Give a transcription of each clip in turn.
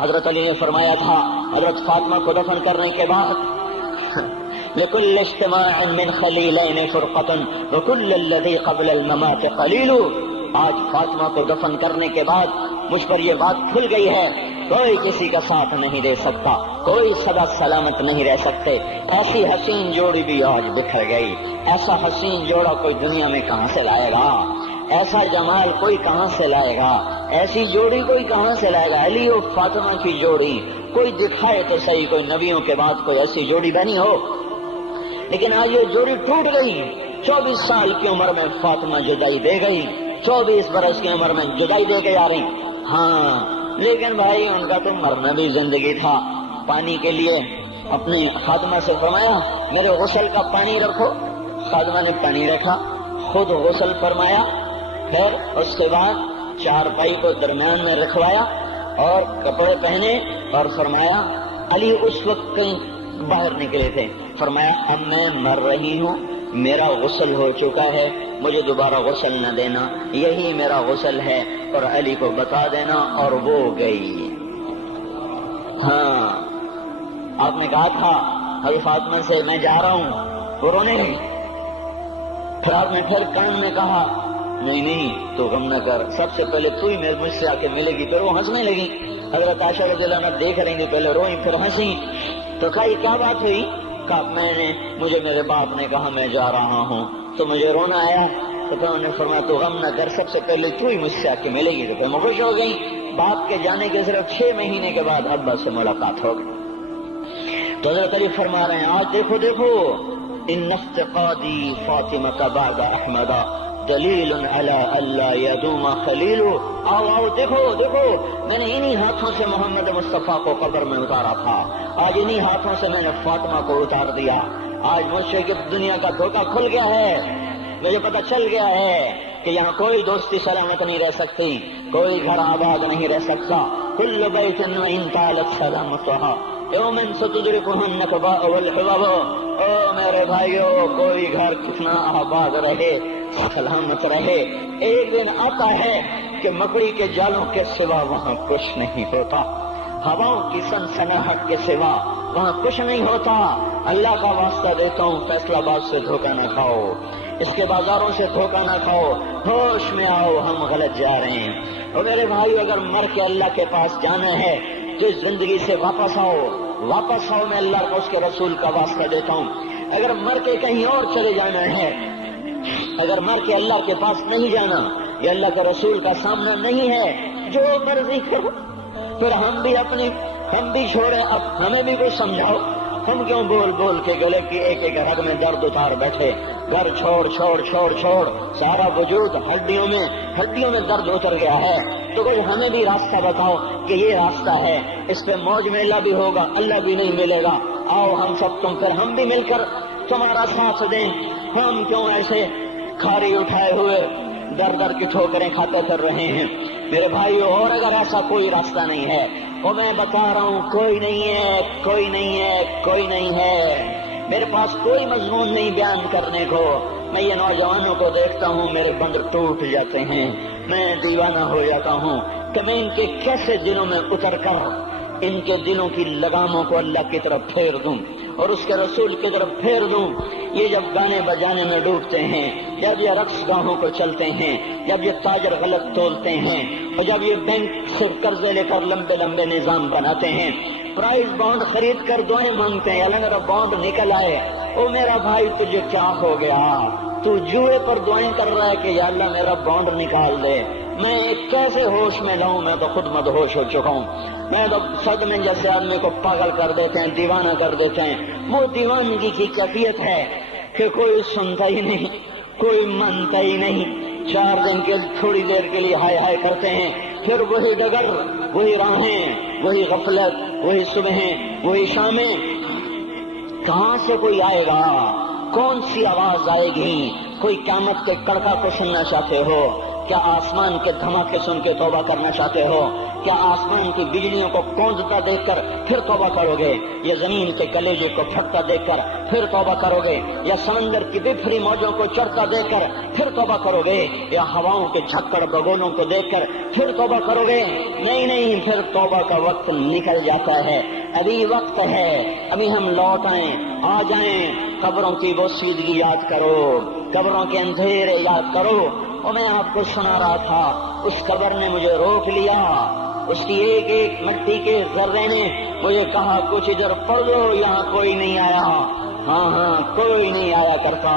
حضرت علی نے فرمایا تھا حضرت فاطمہ کو دفن کرنے کے بعد لکل اجتماع من خلیلین فرقۃ وکل الذی قبل الممات قلیل. آج فاطمہ کو دفن کرنے کے بعد مجھ پر یہ بات کھل گئی ہے، کوئی کسی کا ساتھ نہیں دے سکتا، کوئی سدا سلامت نہیں رہ سکتے. ایسی حسین جوڑی بھی آج بکھر گئی. ایسا حسین جوڑا کوئی دنیا میں کہاں سے لائے گا؟ ایسا جمال کوئی کہاں سے لائے گا؟ ایسی جوڑی کوئی کہاں سے لائے گا؟ علی اور فاطمہ کی جوڑی کوئی دکھائے تو صحیح، کوئی نبیوں کے بعد کوئی ایسی جوڑی بنی ہو. لیکن آج یہ جوڑی ٹوٹ گئی. 24 سال کی عمر میں فاطمہ جدائی دے گئی، 24 برس کی عمر میں جدائی دے کے آ رہی. ہاں لیکن بھائی ان کا تو مرنا بھی زندگی تھا. پانی کے لیے اپنی خادمہ سے فرمایا میرے غسل کا پانی رکھو. خادمہ نے پانی رکھا، خود غسل فرمایا، پھر اس کے بعد چارپائی کو درمیان میں رکھوایا اور کپڑے پہنے اور فرمایا علی اس وقت کہیں باہر نکلے تھے، فرمایا اب میں مر رہی ہوں، میرا غسل ہو چکا ہے، مجھے دوبارہ غسل نہ دینا، یہی میرا غسل ہے اور علی کو بتا دینا. اور وہ گئی. ہاں آپ نے کہا تھا حضرت فاطمہ سے میں جا رہا ہوں، وہ رونے لگی. پھر آپ نے پھر کان میں کہا نہیں تو غم نہ کر، سب سے پہلے تو ہی مجھ سے آ کے ملے گی. پھر وہ ہنسنے لگی. حضرت عائشہ رضی اللہ عنہا دیکھ رہی تھی، پہلے روئی پھر ہنسی. تو کہا یہ کیا بات ہوئی؟ کہا مجھے میرے باپ نے کہا میں جا رہا ہوں تو مجھے رونا آیا. تو پھر انہوں نے فرمایا تو غم نہ کر، سب سے پہلے تو ہی مجھ سے آ کے ملے گی. تو پھر میں خوش ہو گئی. باپ کے جانے کے صرف 6 مہینے کے بعد ابا سے ملاقات ہو گئی. تو حضرت علی فرما رہے ہیں آج دیکھو دیکھو ان افتقادی فاطمہ بعد احمد دلیل علی اللہ یدوم خلیل. آؤ آؤ دیکھو دیکھو میں نے انہی ہاتھوں سے محمد مصطفیٰ کو قبر میں اتارا تھا، آج انہی ہاتھوں سے میں نے فاطمہ کو اتار دیا. آج مجھ سے کہ دنیا کا دھوکہ کھل گیا ہے، مجھے پتہ چل گیا ہے کہ یہاں کوئی دوستی سلامت نہیں رہ سکتی، کوئی گھر آباد نہیں رہ سکتا. کل بیت وان طالت سلامتھا یوم ستدرکہ النکباء والحباب. او میرے بھائیو کوئی گھر کتنا آباد رہے سلامت رہے، ایک دن آتا ہے کہ مکڑی کے جالوں کے سوا وہاں کچھ نہیں ہوتا، ہواؤں کی سنسناہٹ کے سوا وہاں کچھ نہیں ہوتا. اللہ کا واسطہ دیتا ہوں فیصلہ آباد سے دھوکہ نہ کھاؤ، اس کے بازاروں سے دھوکہ نہ کھاؤ، ہوش میں آؤ ہم غلط جا رہے ہیں. اور میرے بھائی اگر مر کے اللہ کے پاس جانا ہے جس زندگی سے واپس آؤ، واپس آؤ. میں اللہ کو اس کے رسول کا واسطہ دیتا ہوں. اگر مر کے کہیں اور چلے جانا ہے، اگر مر کے اللہ کے پاس نہیں جانا یا اللہ کے رسول کا سامنا نہیں ہے، جو مرضی کرو. پھر ہم بھی چھوڑے، اب ہمیں بھی کوئی سمجھاؤ. ہم کیوں بول بول کے گلے کی ایک ایک رگ میں درد اتار بیٹھے؟ گھر چھوڑ چھوڑ چھوڑ چھوڑ سارا وجود ہڈیوں میں درد اتر گیا ہے. تو کوئی ہمیں بھی راستہ بتاؤ کہ یہ راستہ ہے، اس پہ موج میلہ بھی ہوگا، اللہ بھی نہیں ملے گا. آؤ ہم سب پھر ہم بھی مل کر تمہارا ساتھ دیں. ہم کیوں ایسے کھاری اٹھائے ہوئے در در کی ٹھوکریں کھاتے پھر رہے ہیں؟ میرے بھائیو اور اگر ایسا کوئی راستہ نہیں ہے تو میں بتا رہا ہوں کوئی نہیں ہے، کوئی نہیں ہے، کوئی نہیں ہے. میرے پاس کوئی مضمون نہیں بیان کرنے کو. میں یہ نوجوانوں کو دیکھتا ہوں میرے بند ٹوٹ جاتے ہیں، میں دیوانہ ہو جاتا ہوں کہ میں ان کے کیسے دلوں میں اتر کر ان کے دلوں کی لگاموں کو اللہ کی طرف پھیر دوں اور اس کے رسول کی طرف پھیر دوں. یہ جب گانے بجانے میں ڈوبتے ہیں، جب یہ رقص گاہوں کو چلتے ہیں، جب یہ تاجر غلط تولتے ہیں، اور جب یہ بینک سے قرضے لے کر لمبے لمبے نظام بناتے ہیں، پرائز بانڈ خرید کر دعائیں مانگتے ہیں اللہ میرا بانڈ نکل آئے. او میرا بھائی تجھے کیا ہو گیا؟ تو جوئے پر دعائیں کر رہا ہے کہ یا اللہ میرا بانڈ نکال دے. میں کیسے ہوش میں لاؤں؟ میں تو خود مدہوش ہو چکا ہوں. میں تو صدمے جیسے آدمی کو پاگل کر دیتے ہیں، دیوانہ کر دیتے ہیں. وہ دیوانگی کی کیفیت ہے کہ کوئی سنتا ہی نہیں، کوئی مانتا ہی نہیں. 4 دن کے تھوڑی دیر کے لیے ہائے ہائے کرتے ہیں، پھر وہی ڈگر، وہی راہیں، وہی غفلت، وہی صبحیں، وہی شامیں. کہاں سے کوئی آئے گا؟ کون سی آواز آئے گی؟ کوئی قیامت کے کڑکا کو سننا چاہتے ہو؟ کیا آسمان کے دھماکے سن کے توبہ کرنا چاہتے ہو؟ کیا آسمان کی بجلیوں کو کونجتا دیکھ کر پھر توبہ کرو گے؟ یا زمین کے کلیجے کو پھٹتا دیکھ کر پھر توبہ کرو گے؟ یا سمندر کی بفری موجوں کو چڑھتا دیکھ کر پھر توبہ کرو گے؟ یا ہواؤں کے جھکڑ بگولوں کو دیکھ کر پھر توبہ کرو گے؟ نہیں، پھر توبہ کا وقت نکل جاتا ہے، ابھی وقت ہے، ابھی ہم لوٹ آئیں، آ جائیں۔ قبروں کی وہ سیدگی یاد کرو، قبروں کے اندھیرے یاد کرو۔ اور میں آپ کو سنا رہا تھا، اس قبر نے مجھے روک لیا، اس کی ایک ایک مٹی کے ذرے نے مجھے کہا کچھ ادھر پڑھ لو، یہاں کوئی نہیں آیا۔ ہاں، کوئی نہیں آیا کرتا،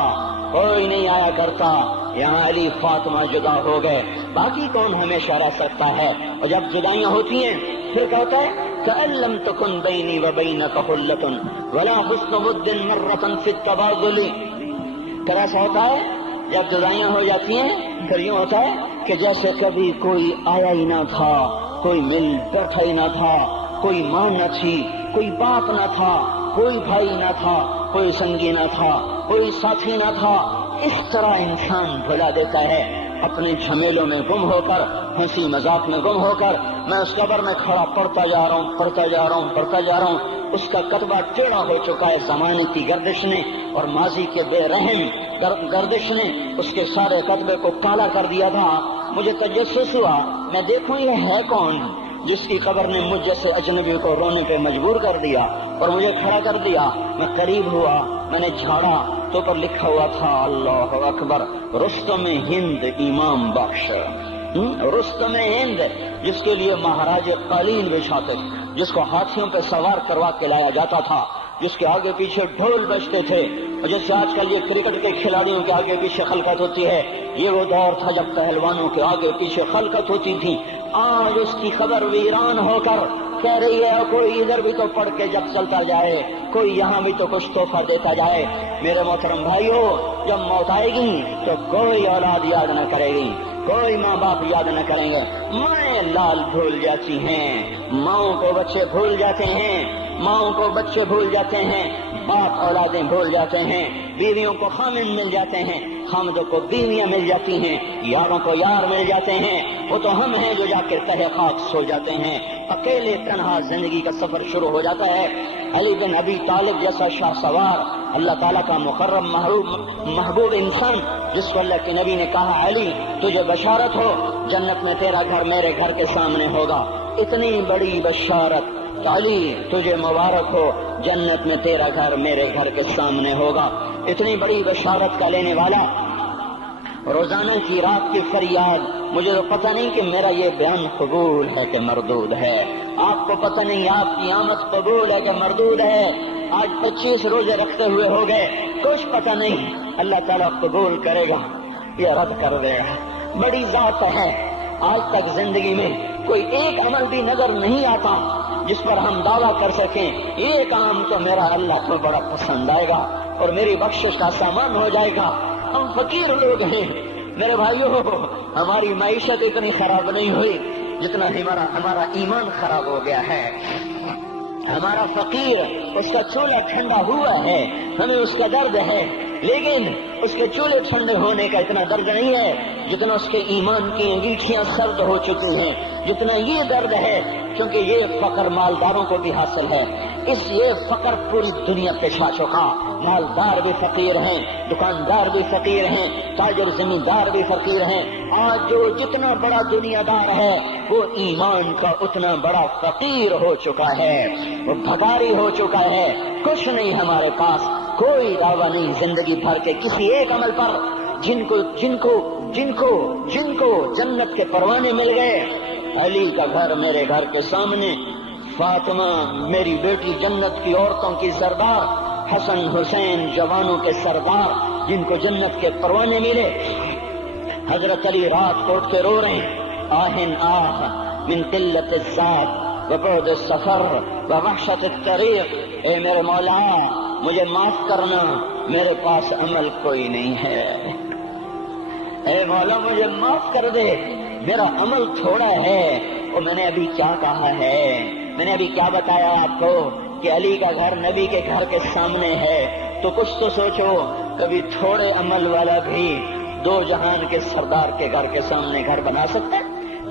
کوئی نہیں آیا کرتا۔ یہاں علی فاطمہ جدا ہو گئے، باقی کون ہمیشہ رہ سکتا ہے؟ اور جب جدائیاں ہوتی ہیں پھر کیا ہوتا ہے؟ كأن لم تكن بيني وبينك خلة ولا حسن ود مرة في التبادل۔ پھر ایسا ہوتا ہے جب جدائیاں ہو جاتی ہیں پھر یوں ہوتا ہے کہ جیسے کبھی کوئی آیا ہی نہ تھا، کوئی مل بیٹھا ہی نہ تھا، کوئی ماں نہ تھی، کوئی باپ نہ تھا، کوئی بھائی نہ تھا، کوئی سنگی نہ تھا، کوئی ساتھی نہ تھا۔ اس طرح انسان بھلا دیتا ہے اپنے جھمیلوں میں گم ہو کر، ہنسی مذاق میں گم ہو کر۔ میں اس قبر میں کھڑا پڑھتا جا رہا ہوں، اس کا کتبہ ٹیڑھا ہو چکا ہے زمانے کی گردش نے اور ماضی کے بے رحم گردش نے اس کے سارے کتبے کو کالا کر دیا تھا۔ مجھے تجسس ہوا، میں دیکھوں یہ ہے کون جس کی قبر نے مجھ جیسے اجنبی کو رونے پہ مجبور کر دیا اور مجھے کھڑا کر دیا۔ میں قریب ہوا، میں نے جھاڑا تو پر لکھا ہوا تھا اللہ اکبر، رستم ہند امام بخش۔ رستم ہند، جس کے لیے مہاراج قالین بچھاتے، جس کو ہاتھیوں پہ سوار کروا کے لایا جاتا تھا، جس کے آگے پیچھے ڈھول بجتے تھے، اور جیسے آج کل یہ کرکٹ کے کھلاڑیوں کے آگے پیچھے خلقت ہوتی ہے، یہ وہ دور تھا جب پہلوانوں کے آگے پیچھے خلقت ہوتی تھی۔ آج اس کی خبر ویران ہو کر کہہ رہی ہے کوئی ادھر بھی تو پڑھ کے جب چلتا جائے، کوئی یہاں بھی تو کچھ تحفہ دیتا جائے۔ میرے محترم بھائیو، جب موت آئے گی تو کوئی اولاد یاد نہ کرے گی، کوئی ماں باپ یاد نہ کریں گے، مائیں لال بھول جاتی ہیں، ماؤں کو بچے بھول جاتے ہیں، ماؤں کو بچے بھول جاتے ہیں، باپ اولادیں بھول جاتے ہیں، بیویوں کو خامن مل جاتے ہیں، خامدوں کو بیویاں مل جاتی ہیں، یاروں کو یار مل جاتے ہیں۔ وہ تو ہم ہیں جو جا کے تہہ خاک سو جاتے ہیں، اکیلے تنہا زندگی کا سفر شروع ہو جاتا ہے۔ علی بن ابی طالب جیسا شاہ سوار، اللہ تعالیٰ کا مکرم محبوب انسان، جس کو اللہ کے نبی نے کہا علی تجھے بشارت ہو، جنت میں تیرا گھر میرے گھر کے سامنے ہوگا، اتنی بڑی بشارت، علی تجھے مبارک ہو، جنت میں تیرا گھر میرے گھر کے سامنے ہوگا۔ اتنی بڑی بشارت کا لینے والا، روزانہ کی رات کی فریاد، مجھے تو پتہ نہیں کہ میرا یہ بیان قبول ہے کہ مردود ہے، آپ کو پتہ نہیں آپ کی آمد قبول ہے کہ مردود ہے۔ آج 25 روزے رکھتے ہوئے ہو گئے، کچھ پتہ نہیں اللہ تعالیٰ قبول کرے گا یا رد کر دے گا۔ بڑی ذات ہے، آج تک زندگی میں کوئی ایک عمل بھی نظر نہیں آتا جس پر ہم دعویٰ کر سکیں یہ کام تو میرا اللہ کو بڑا پسند آئے گا اور میری بخشش کا سامان ہو جائے گا۔ ہم فقیر لوگ ہیں میرے بھائیو، ہماری معیشت اتنی خراب نہیں ہوئی جتنا ہمارا ایمان خراب ہو گیا ہے۔ ہمارا فقیر، اس کا چولہا ٹھنڈا ہوا ہے، ہمیں اس کا درد ہے، لیکن اس کے چولہے ٹھنڈے ہونے کا اتنا درد نہیں ہے جتنا اس کے ایمان کی انگیٹھیاں سرد ہو چکی ہیں، جتنا یہ درد ہے، کیونکہ یہ فقر مالداروں کو بھی حاصل ہے۔ یہ فقر پوری دنیا پہ چھا چکا، مالدار بھی فقیر ہیں، دکاندار بھی فقیر ہیں، تاجر زمیندار بھی فقیر ہیں۔ آج جو جتنا بڑا دنیا دار ہے وہ ایمان کا اتنا بڑا فقیر ہو چکا ہے، وہ بھکاری ہو چکا ہے۔ کچھ نہیں ہمارے پاس، کوئی دعویٰ نہیں زندگی بھر کے کسی ایک عمل پر، جن کو جنت کے پروانے مل گئے۔ علی کا گھر میرے گھر کے سامنے، فاطمہ میری بیٹی جنت کی عورتوں کی سردار، حسن حسین جوانوں کے سردار جن کو جنت کے پروانے ملے۔ حضرت علی رات کو اٹھ کے رو رہے ہیں، آہن آہ من قلت الذات وبعد السفر ووحشت الطریق، اے میرے مولا مجھے معاف کرنا، میرے پاس عمل کوئی نہیں ہے، اے مولا مجھے معاف کر دے، میرا عمل تھوڑا ہے۔ اور میں نے ابھی کیا کہا ہے، میں نے ابھی کیا بتایا آپ کو کہ علی کا گھر نبی کے گھر کے سامنے ہے، تو کچھ تو سوچو، کبھی تھوڑے عمل والا بھی دو جہان کے سردار کے گھر کے سامنے گھر بنا سکتا ہے؟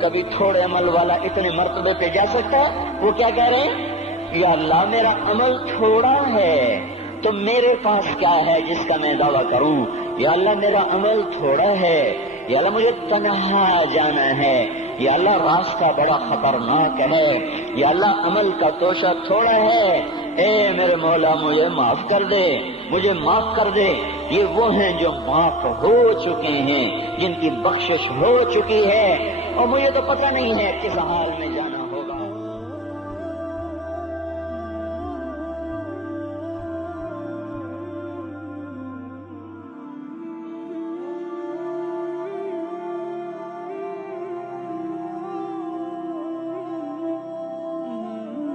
کبھی تھوڑے عمل والا اتنے مرتبے پہ جا سکتا ہے؟ وہ کیا کہہ رہے ہیں؟ یا اللہ میرا عمل تھوڑا ہے تو میرے پاس کیا ہے جس کا میں دعویٰ کروں؟ یا اللہ میرا عمل تھوڑا ہے، یا اللہ مجھے تنہا جانا ہے، یا اللہ راستہ بڑا خطرناک ہے، یا اللہ عمل کا توشہ تھوڑا ہے، اے میرے مولا مجھے معاف کر دے، مجھے معاف کر دے۔ یہ وہ ہیں جو معاف ہو چکے ہیں، جن کی بخشش ہو چکی ہے، اور مجھے تو پتہ نہیں ہے کس حال میں جانا